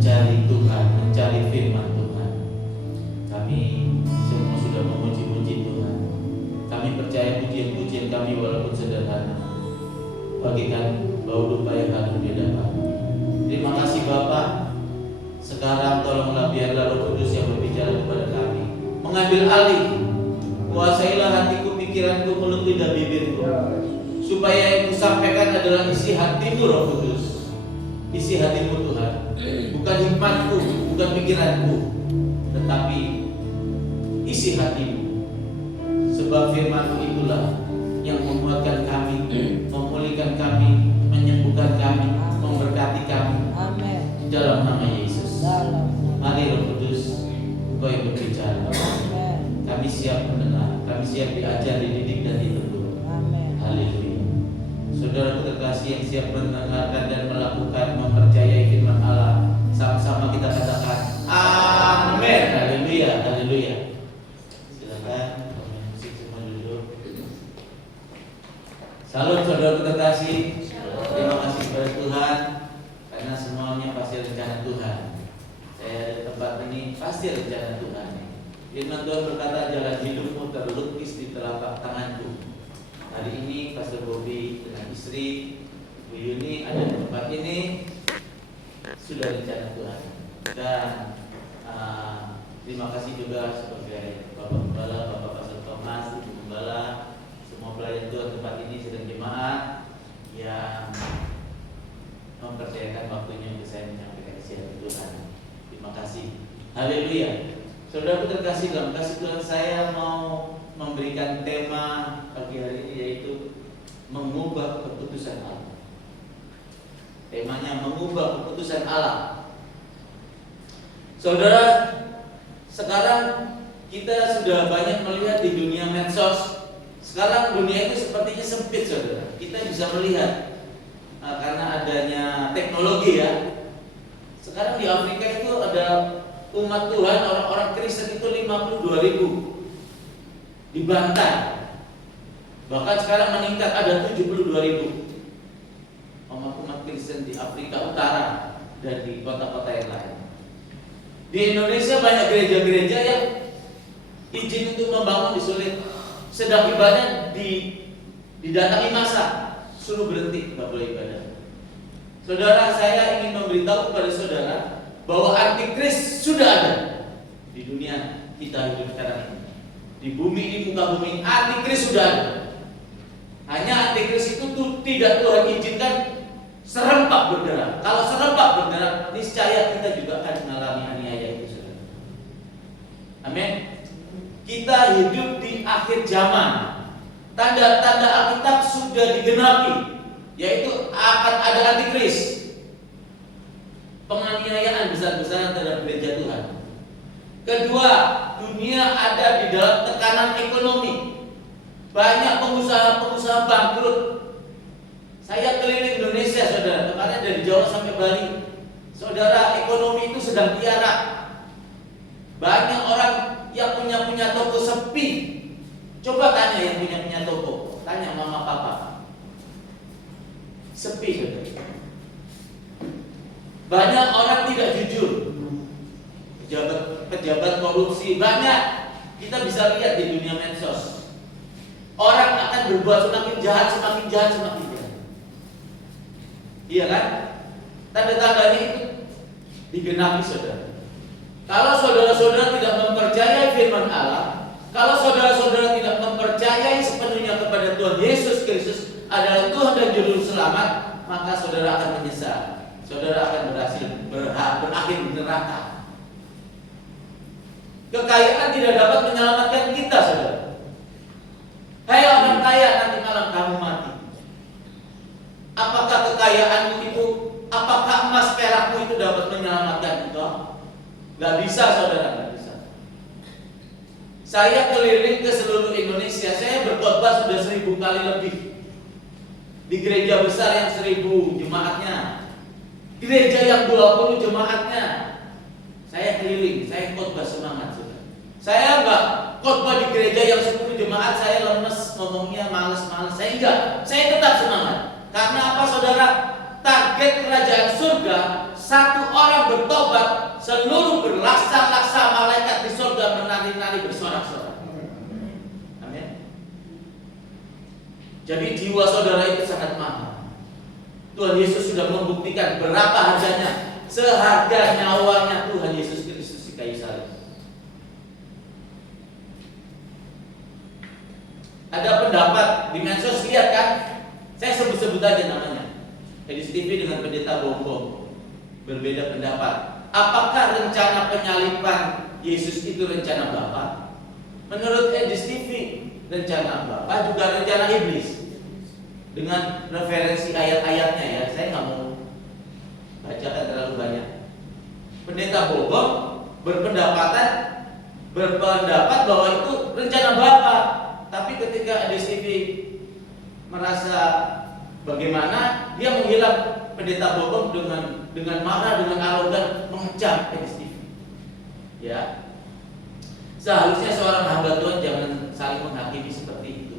mencari Tuhan, mencari firman Tuhan. Kami semua sudah memuji-muji Tuhan. Kami percaya pujian-pujian kami walaupun sederhana bagikan bau dupa yang harum di hadapan. Terima kasih Bapak. Sekarang tolonglah biarlah Roh Kudus yang berbicara kepada kami, mengambil alih. Kuasailah hatiku, pikiranku, mulutku dan bibirku, supaya yang kusampaikan adalah isi hatimu Roh Kudus. Isi hatimu Tuhan, bukan hikmatku, bukan pikiranku, tetapi isi hatimu. Sebab firman-Mu itulah yang menguatkan kami, memulihkan kami, menyembuhkan kami, memberkati kami. Amin. Di dalam nama Yesus. Mari Roh Kudus, Engkau yang berbicara. Amin. Kami siap mendengar, kami siap diajar, dididik dan ditegur. Amin. Haleluya. Saudaraku terkasih yang siap mendengarkan dan melakukan, mempercayai firman Allah, sama-sama kita katakan amin. Haleluya, haleluya. Silakan musik semua duduk. Salam saudaraku terkasih. Terima kasih kepada Tuhan karena semuanya pasti rencana Tuhan. Saya ada di tempat ini pasti rencana Tuhan. Firman Tuhan berkata, jalan hidupmu terlukis di telapak tanganku. Hari ini Pastor Bobby dengan istri Bu Yuni ada di tempat ini, sudah rencana Tuhan. Dan terima kasih juga sebagai Bapak Gembala, Bapak Pastor Thomas, Ibu Gembala, semua pelayan Tuhan tempat ini sedang jemaat yang mempercayakan waktunya untuk saya menyampaikan isi hati Tuhan. Terima kasih. Haleluya. Saudaraku terkasih, dalam kasih Tuhan saya mau memberikan tema pagi hari ini, yaitu mengubah keputusan Allah. Temanya mengubah keputusan Allah. Saudara, sekarang kita sudah banyak melihat di dunia medsos. Sekarang dunia itu sepertinya sempit, saudara. Kita bisa melihat karena adanya teknologi ya. Sekarang di Afrika itu ada umat Tuhan, orang-orang Kristen itu 52.000 dibantai. Bahkan sekarang meningkat, ada 72.000 umat Kristen di Afrika Utara dan di kota-kota yang lain. Di Indonesia banyak gereja-gereja yang izin untuk membangun disulit, sedang ibadah didatangi masa, suruh berhenti, nggak boleh ibadah. Saudara, saya ingin memberitahu kepada saudara bahwa antikris sudah ada di dunia kita hidup sekarang ini. Di bumi, di muka bumi, antikris sudah ada. Hanya antikris itu tidak Tuhan izinkan serempak bergerak. Kalau serempak bergerak, niscaya kita juga akan mengalami aniaya itu, saudara. Amin. Kita hidup di akhir zaman. Tanda-tanda Alkitab sudah digenapi, yaitu akan ada antikris, penganiayaan besar-besaran terhadap gereja Tuhan. Kedua, dunia ada di dalam tekanan ekonomi. Banyak pengusaha-pengusaha bangkrut. Saya keliling Indonesia, saudara, kemarin dari Jawa sampai Bali. Saudara, ekonomi itu sedang tiarap. Banyak orang yang punya toko sepi. Coba tanya yang punya toko, tanya mama papa. Sepi, saudara. Banyak orang tidak jujur. Pejabat korupsi banyak. Kita bisa lihat di dunia medsos. Orang akan berbuat semakin jahat, semakin jahat, semakin jahat. Iya kan? Tanda-tandanya itu digenapi, saudara. Kalau saudara-saudara tidak mempercayai firman Allah, kalau saudara-saudara tidak mempercayai sepenuhnya kepada Tuhan Yesus Kristus adalah Tuhan dan Juru Selamat, maka saudara akan menyesal. Saudara akan berakhir di neraka. Kekayaan tidak dapat menyelamatkan kita, saudara. Hai orang kaya, nanti malam kamu mati. Apakah kekayaanmu itu, apakah emas perakmu itu dapat menyelamatkan engkau? Gak bisa, saudara, gak bisa. Saya keliling ke seluruh Indonesia. Saya berkhotbah sudah 1000 kali lebih di gereja besar yang 1000 jemaatnya, gereja yang 20 jemaatnya. Saya keliling, saya khotbah semangat, saudara. Saya enggak khotbah di gereja yang 10 jemaat, saya lemes ngomongnya, males-males. Saya enggak, saya tetap semangat. Karena apa, saudara? Target kerajaan surga, satu orang bertobat bertobat, seluruh berlaksa-laksa malaikat di surga menari-nari bersorak-sorak. Amin. Jadi jiwa saudara itu sangat mahal. Tuhan Yesus sudah membuktikan berapa harganya. Seharga nyawanya Tuhan Yesus Kristus di kayu salib. Ada pendapat di medsos, lihat kan? Saya sebut-sebut aja namanya. Edis TV dengan pendeta Bombong berbeda pendapat. Apakah rencana penyaliban Yesus itu rencana Bapa? Menurut Edis TV, rencana Bapa juga rencana iblis. Dengan referensi ayat-ayatnya ya, saya nggak mau bacakan terlalu banyak. Pendeta Bombong berpendapat bahwa itu rencana Bapa. Tapi ketika Edis TV merasa bagaimana, dia menghilang pendeta Bombong dengan marah, dengan arogan mengecam Edis TV. Ya, seharusnya seorang hamba Tuhan jangan saling menghakimi seperti itu.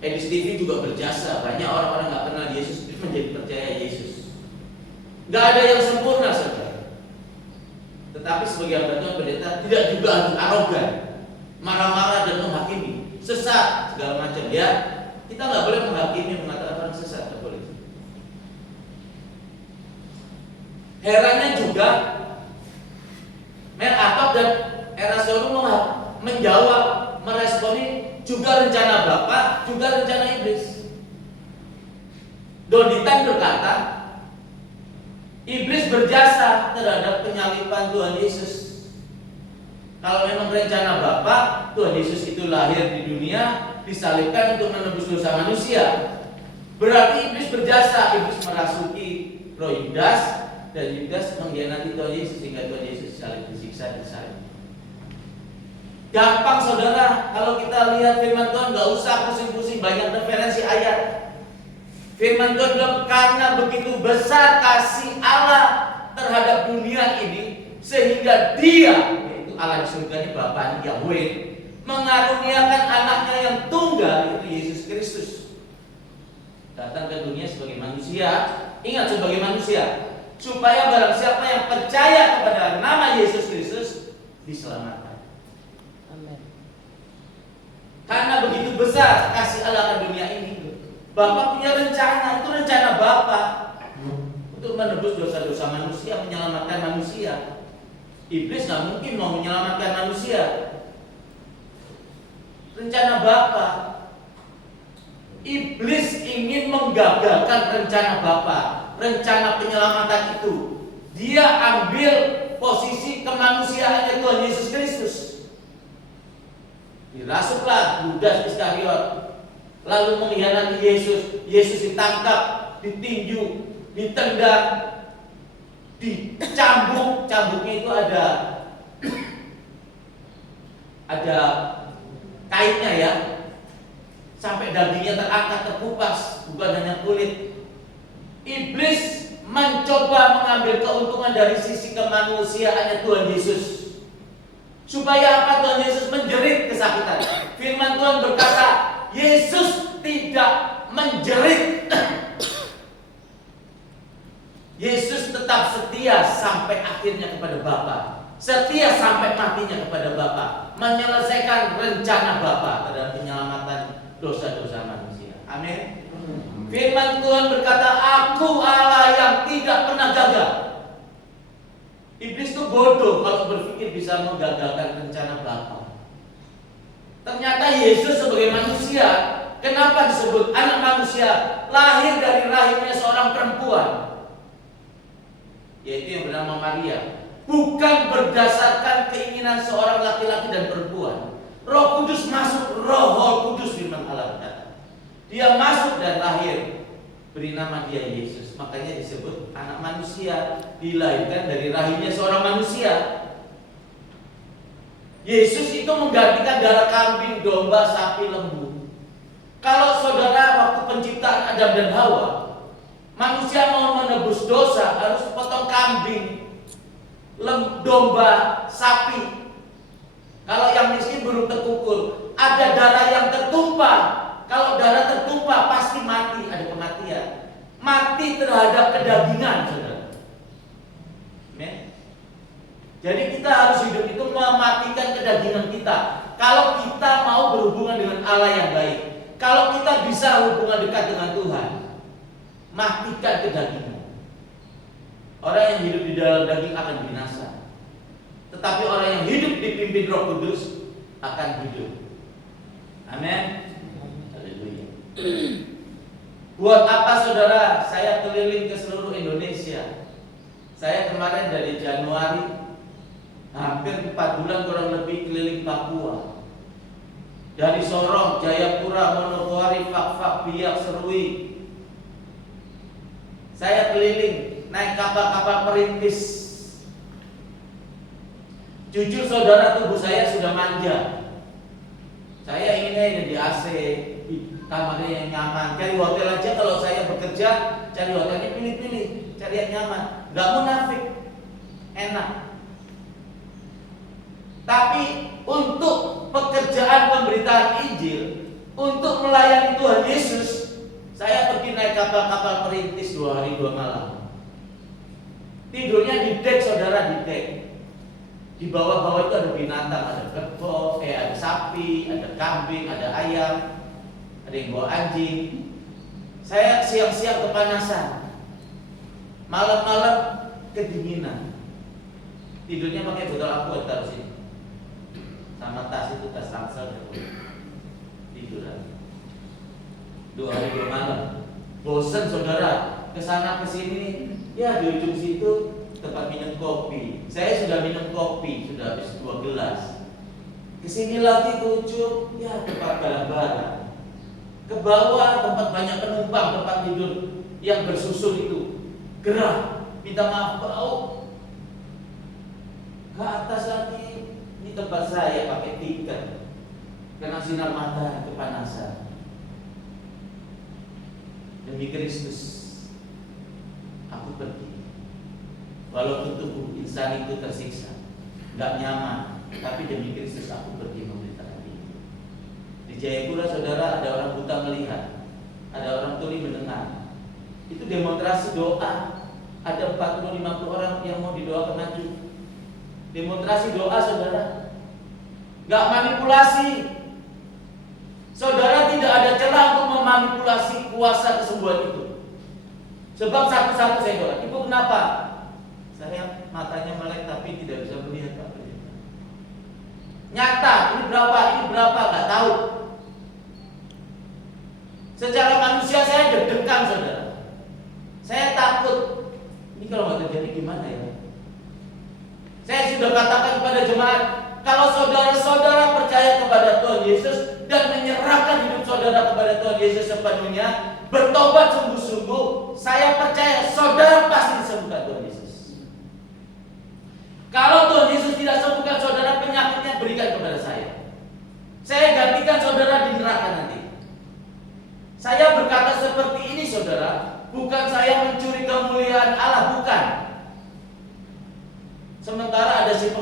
Edis TV juga berjasa, banyak orang-orang nggak kenal Yesus menjadi percaya Yesus. Nggak ada yang sempurna, saudara. Tetapi sebagai hamba Tuhan, pendeta tidak juga harus arogan, marah-marah dan menghakimi, sesat segala macam. Ya, kita nggak boleh menghakimi, mengatakan orang sesat, nggak boleh. Herannya juga, Mel Atok dan Erasonu menjawab, meresponi juga rencana Bapa, juga rencana iblis. Doditan berkata, iblis berjasa terhadap penyaliban Tuhan Yesus. Kalau memang rencana Bapa, Tuhan Yesus itu lahir di dunia, disalibkan untuk menebus dosa manusia. Berarti iblis berjasa, iblis merasuki roh Yudas, dan Yudas mengkhianati Tuhan Yesus sehingga Tuhan Yesus disalib, disiksa, disalib. Gampang saudara, kalau kita lihat firman Tuhan, gak usah pusing-pusing banyak referensi ayat. Firman Tuhan bilang, karena begitu besar kasih Allah terhadap dunia ini, sehingga Dia, yaitu Allah di surga ini, Bapa Yahweh, mengaruniakan anaknya yang tunggal, yaitu Yesus Kristus, datang ke dunia sebagai manusia. Ingat, sebagai manusia, supaya barang siapa yang percaya kepada nama Yesus Kristus diselamatkan. Karena begitu besar kasih Allah ke dunia ini, Bapa punya rencana, itu rencana Bapa untuk menebus dosa-dosa manusia, menyelamatkan manusia. Iblis nggak mungkin mau menyelamatkan manusia. Rencana Bapa. Iblis ingin menggagalkan rencana Bapa, rencana penyelamatan itu. Dia ambil posisi kemanusiaannya Tuhan Yesus Kristus. Dirasuklah Yudas Iskariot, lalu mengkhianati Yesus. Yesus ditangkap, ditinju, ditendang, dicambuk. Cambuknya itu ada kaitnya ya, sampai dagingnya terangkat, terkupas, bukan hanya kulit. Iblis mencoba mengambil keuntungan dari sisi kemanusiaannya Tuhan Yesus. Supaya apa? Tuhan Yesus menjerit kesakitan. Firman Tuhan berkata, Yesus tidak menjerit. Yesus tetap setia sampai akhirnya kepada Bapa. Setia sampai matinya kepada Bapa, menyelesaikan rencana Bapa terhadap penyelamatan dosa-dosa manusia. Amin. Firman Tuhan berkata, Aku Allah yang tidak pernah gagal. Iblis itu bodoh kalau berpikir bisa menggagalkan rencana Bapa. Ternyata Yesus sebagai manusia, kenapa disebut anak manusia? Lahir dari rahimnya seorang perempuan, yaitu yang bernama Maria. Bukan berdasarkan keinginan seorang laki-laki dan perempuan. Roh Kudus masuk, Roh Kudus firman Allah berkata. Dia masuk dan lahir, beri nama dia Yesus. Makanya disebut anak manusia, dilahirkan dari rahimnya seorang manusia. Yesus itu menggantikan darah kambing, domba, sapi, lembu. Kalau saudara waktu penciptaan Adam dan Hawa, manusia mau menebus dosa harus potong kambing, domba, sapi. Kalau yang miskin burung terkukul, ada darah yang tertumpah. Kalau darah tertumpah pasti mati, ada kematian. Mati terhadap kedagingan, saudara. Jadi kita harus hidup itu mematikan kedagingan kita. Kalau kita mau berhubungan dengan Allah yang baik, kalau kita bisa hubungan dekat dengan Tuhan, matikan kedagingan. Orang yang hidup di dalam daging akan binasa, tetapi orang yang hidup dipimpin Roh Kudus akan hidup. Amin. Haleluya. Buat apa saudara saya keliling ke seluruh Indonesia? Saya kemarin dari Januari hampir 4 bulan kurang lebih keliling Papua. Dari Sorong, Jayapura, Manokwari, Fak-Fak, Biak, Serui. Saya keliling naik kapal-kapal perintis. Jujur saudara, tubuh saya sudah manja. Saya inginnya di AC, di kamarnya yang nyaman. Cari hotel aja kalau saya bekerja, cari hotelnya pilih-pilih, cari yang nyaman. Gak munafik, enak. Tapi untuk pekerjaan pemberitaan Injil, untuk melayani Tuhan Yesus, saya pergi naik kapal-kapal perintis 2 hari 2 malam. Tidurnya di dek saudara, di dek. Di bawah-bawah itu ada binatang, ada kerbau, ada sapi, ada kambing, ada ayam, ada yang bawa anjing. Saya siang-siang kepanasan, malam-malam kedinginan. Tidurnya pakai botol aqua taruh sini, sama tas itu, tas ransel, tiduran. 2 hari 2 malam. Bosan saudara, kesana kesini, ya di ujung situ tempat minum kopi. Saya sudah minum kopi, sudah habis 2 gelas. Kesini lagi ke ujung, ya tempat barang-barang. Ke bawah tempat banyak penumpang, tempat tidur yang bersusun itu. Gerah, minta maaf bau. Ke atas lagi, ini tempat saya pakai tiket. Karena sinar matahari kepanasan. Demi Kristus, aku pergi. Walaupun tubuh insan itu tersiksa, nggak nyaman, tapi demi Kristus aku pergi memberitakan ini. Di Jayapura saudara ada orang buta melihat, ada orang tuli mendengar. Itu demonstrasi doa. Ada 40-50 orang yang mau didoakan maju. Demonstrasi doa saudara, nggak manipulasi. Saudara tidak ada celah untuk memanipulasi kuasa kesembuhan itu. Sebab satu-satu saya doa. Ibu kenapa? Saya matanya melek tapi tidak bisa melihat Pak. Nyata, ini berapa, nggak tahu. Secara manusia saya deg-degan saudara. Saya takut. Ini kalau nggak terjadi gimana ya? Saya sudah katakan kepada jemaat, kalau saudara-saudara percaya kepada Tuhan Yesus dan menyerahkan hidup saudara kepada Tuhan Yesus sepenuhnya, bertobat sungguh-sungguh, saya percaya saudara pasti disembuhkan Tuhan Yesus. Kalau Tuhan Yesus tidak sembuhkan saudara, penyakitnya berikan kepada saya. Saya gantikan saudara di neraka nanti. Saya berkata seperti ini saudara, bukan saya mencuri kemuliaan Allah, bukan. Sementara ada si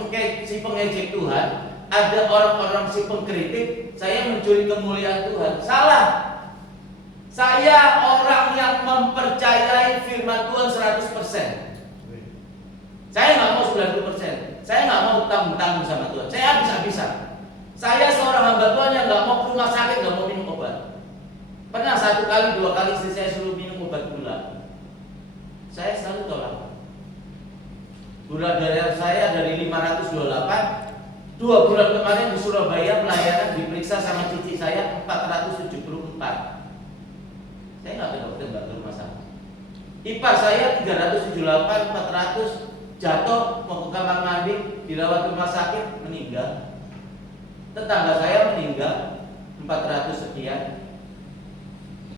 pengejek Tuhan, ada orang-orang si pengkritik, saya mencuri kemuliaan Tuhan. Salah. Saya orang yang mempercayai firman Tuhan 100%. Saya nggak mau 90%. Saya nggak mau tanggung-tanggung sama Tuhan. Saya habis-habisan. Saya seorang hamba Tuhan yang nggak mau ke rumah sakit, nggak mau minum obat. Pernah 1 kali, 2 kali istri saya suruh minum obat gula. Saya selalu tolak. Gula darah saya dari 528, 2 bulan kemarin di Surabaya pelayanan diperiksa sama cici saya 474. Saya nggak ke dokter, nggak ke rumah sakit. Ipar saya 378, 400. Jatuh, mau ke kamar mandi, dirawat rumah sakit, meninggal. Tetangga saya meninggal, 400 sekian.